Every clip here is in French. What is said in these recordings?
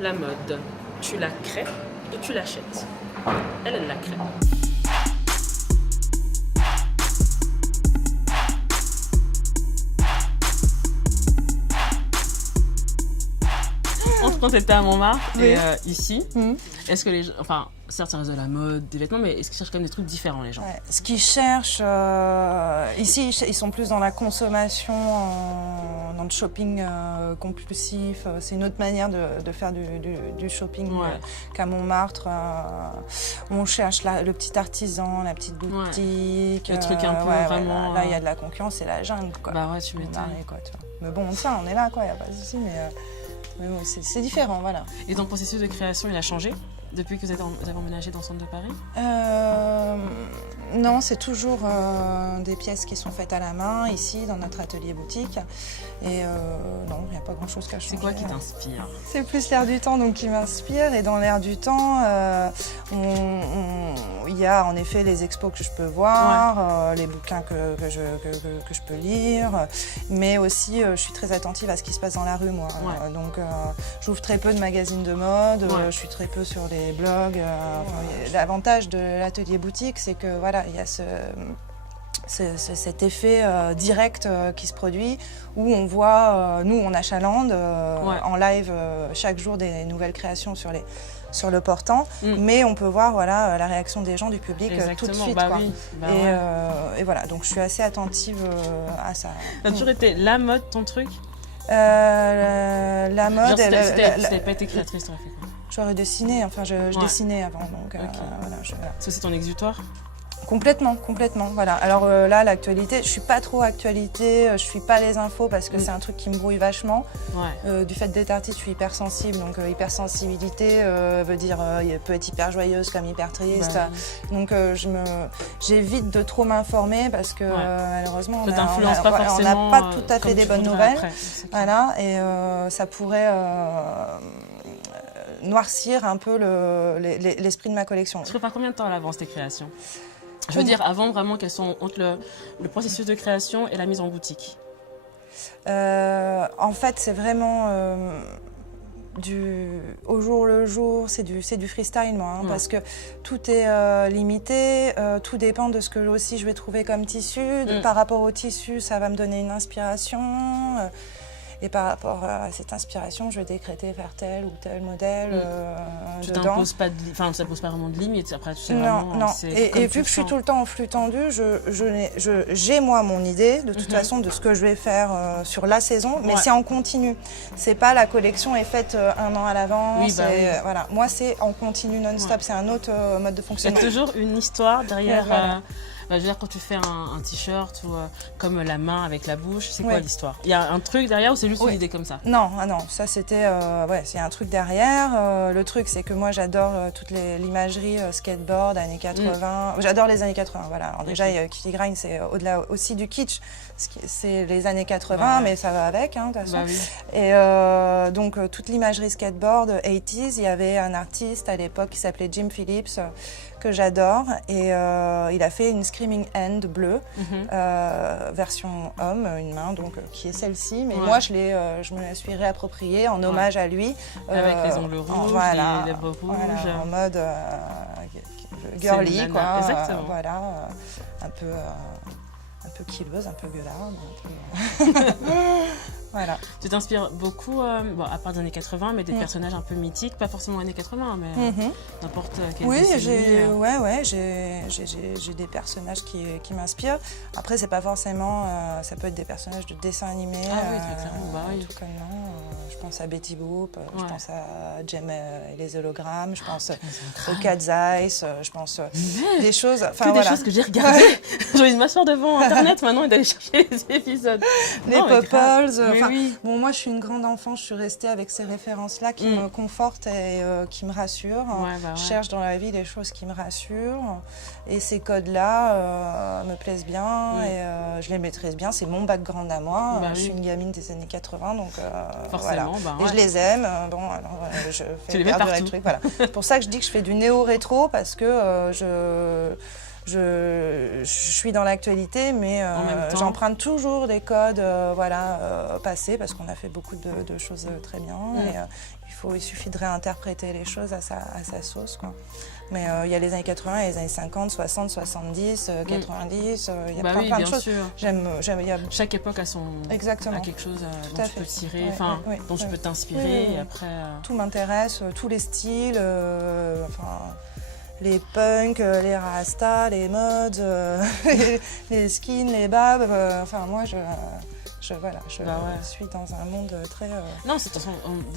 la mode, tu la crées ou tu l'achètes? Elle la crée. Quand tu étais à Montmartre et ici, est-ce que les gens, enfin, certes, ça reste de la mode, des vêtements, mais est-ce qu'ils cherchent quand même des trucs différents, les gens? Ouais. Ce qu'ils cherchent, ici, ils sont plus dans la consommation, dans le shopping compulsif. C'est une autre manière de faire du shopping qu'à Montmartre. On cherche le petit artisan, la petite boutique. Le truc un peu vraiment... Là, il y a de la concurrence, c'est la jungle, quoi. Bah ouais, tu m'étonnes. Mais bon, on est là, quoi, il n'y a pas de souci, mais bon, c'est différent, voilà. Et ton processus de création, il a changé depuis que vous avez emménagé dans le centre de Paris? Non, c'est toujours des pièces qui sont faites à la main, ici, dans notre atelier boutique. Et non, il n'y a pas grand-chose qu'à changer. C'est quoi qui t'inspire? C'est plus l'air du temps donc, qui m'inspire. Et dans l'air du temps, il y a en effet les expos que je peux voir, les bouquins que je peux lire. Mais aussi, je suis très attentive à ce qui se passe dans la rue, moi. Donc, j'ouvre très peu de magazines de mode, je suis très peu sur les blogs. L'avantage de l'atelier boutique, c'est que voilà, il y a cet effet direct qui se produit où on voit, nous on achalandde en live chaque jour des nouvelles créations sur le portant, mais on peut voir voilà, la réaction des gens, du public tout de suite. Et voilà, donc je suis assez attentive à ça. Ça a toujours été la mode ton truc? La mode... Genre, si t'avais pas été créatrice, t'aurais fait quoi? J'aurais dessiné, enfin je dessinais avant, donc voilà. C'est aussi ton exutoire? Complètement, voilà. Alors là, l'actualité, je suis pas trop actualité, je suis pas les infos parce que c'est un truc qui me brouille vachement. Du fait d'être artiste, je suis hypersensible, donc hypersensibilité veut dire peut être hyper joyeuse comme hyper triste. Donc j'évite de trop m'informer parce que malheureusement, on n'a pas tout à fait des bonnes nouvelles. Après, voilà, et ça pourrait noircir un peu l'esprit de ma collection. Tu prépares combien de temps à l'avance tes créations? Je veux dire, avant vraiment qu'elles sont entre le processus de création et la mise en boutique. En fait, c'est vraiment au jour le jour, c'est du freestyle, moi, parce que tout est limité, tout dépend de ce que aussi je vais trouver comme tissu. Par rapport au tissu, ça va me donner une inspiration. Et par rapport à cette inspiration, je vais décréter faire tel ou tel modèle. Tu t'imposes pas enfin, ça pose pas vraiment de limite. Après, tu sais non. Et vu que je suis tout le temps en flux tendu, j'ai moi mon idée de toute façon de ce que je vais faire sur la saison, mais c'est en continu. C'est pas la collection est faite un an à l'avance. Voilà. Moi, c'est en continu non-stop. C'est un autre mode de fonctionnement. Il y a toujours une histoire derrière. Je veux dire, quand tu fais un t-shirt ou comme la main avec la bouche, c'est quoi l'histoire? Il y a un truc derrière ou c'est juste une idée comme ça? Non, ça c'était, il y a un truc derrière. Le truc c'est que moi j'adore toute l'imagerie skateboard, années 80. J'adore les années 80, voilà. Alors déjà, Kitty Grind, c'est au-delà aussi du kitsch. C'est les années 80, mais ça va avec, de toute façon. Et donc, toute l'imagerie skateboard 80s, il y avait un artiste à l'époque qui s'appelait Jim Phillips, que j'adore. Et il a fait une Screaming Hand bleue, version homme, une main, donc qui est celle-ci. Mais moi, je me la suis réappropriée en hommage à lui. Avec les ongles rouges, les lèvres rouges. En mode girly, quoi. Exactement. Un peu killeuse, un peu gueularde. Voilà. Tu t'inspires beaucoup, à part des années 80, mais des personnages un peu mythiques, pas forcément années 80, mais n'importe quelle décennie. J'ai des personnages qui m'inspirent. Après, c'est pas forcément, ça peut être des personnages de dessins animés. Très clairement, tout comme je pense à Betty Boop, je pense à Jem et les hologrammes, je pense au Cat's Eyes, je pense des choses. Des choses que j'ai regardées. J'ai envie de m'asseoir devant Internet maintenant et d'aller chercher les épisodes. Les Popples. Bon, moi, je suis une grande enfant, je suis restée avec ces références-là qui me confortent et qui me rassurent. Je cherche dans la vie des choses qui me rassurent. Et ces codes-là me plaisent bien et je les maîtrise bien. C'est mon background à moi. Je suis une gamine des années 80, donc forcément, voilà. Et je les aime. Je fais perdurer le truc. Voilà. C'est pour ça que je dis que je fais du néo-rétro parce que je suis dans l'actualité, mais j'emprunte toujours des codes passés, parce qu'on a fait beaucoup de choses très bien. Et, il suffit de réinterpréter les choses à sa sauce, quoi. Mais il y a les années 80, les années 50, 60, 70, 90, il y a plein de choses. Sûr. Chaque époque a quelque chose dont tu peux tirer, dont tu peux t'inspirer. Et après, tout m'intéresse, tous les styles, les punks, les rastas, les modes, les skins, les babs. Moi, je suis dans un monde très... Non, c'est de toute façon,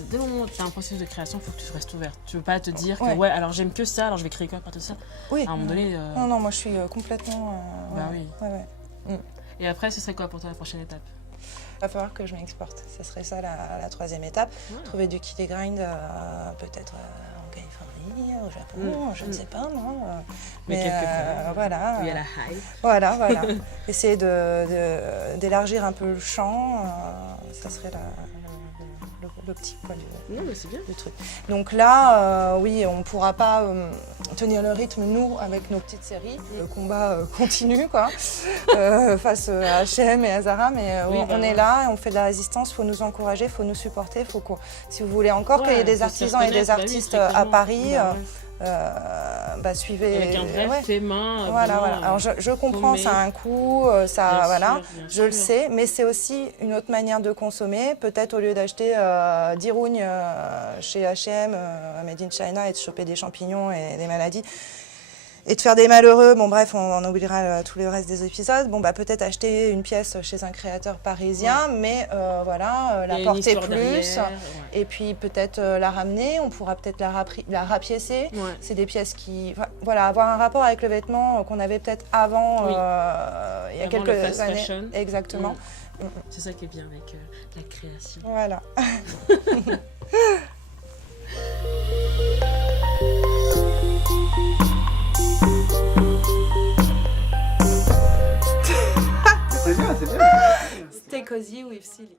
dès le moment où tu as un processus de création, il faut que tu restes ouverte. Tu ne veux pas te dire que, alors j'aime que ça, alors je vais créer quoi à partir de ça. Oui. À un moment donné... Non, moi je suis complètement... Et après, ce serait quoi pour toi la prochaine étape? Il va falloir que je m'exporte. Ce serait ça la troisième étape. Trouver du kit et grind peut-être en Californie, au Japon, je ne sais pas, non. Mais quelque part, voilà. Il y a la hype. Voilà. Essayer d'élargir un peu le champ, ça serait l'optique du truc. Donc là, oui, on ne pourra pas tenir le rythme, nous, avec nos petites séries. Le combat continue, quoi, face à H&M et à Zara, mais on est là, on fait de la résistance, il faut nous encourager, il faut nous supporter, si vous voulez encore qu'il y ait des artisans et des artistes à Paris, suivez. Avec un vrai fait main. Voilà. Alors je comprends, ça a un coût, je le sais, mais c'est aussi une autre manière de consommer. Peut-être au lieu d'acheter 10 rougnes chez H&M, Made in China, et de choper des champignons et des maladies, et de faire des malheureux, bon bref, on oubliera tout le reste des épisodes. Bon, peut-être acheter une pièce chez un créateur parisien, mais la porter plus, et puis peut-être la ramener, on pourra peut-être la rapiécer. C'est des pièces qui... avoir un rapport avec le vêtement qu'on avait peut-être avant, il y a quelques années. Fashion. Exactement. C'est ça qui est bien avec la création. Voilà. C'est bien. Stay cozy with Silly.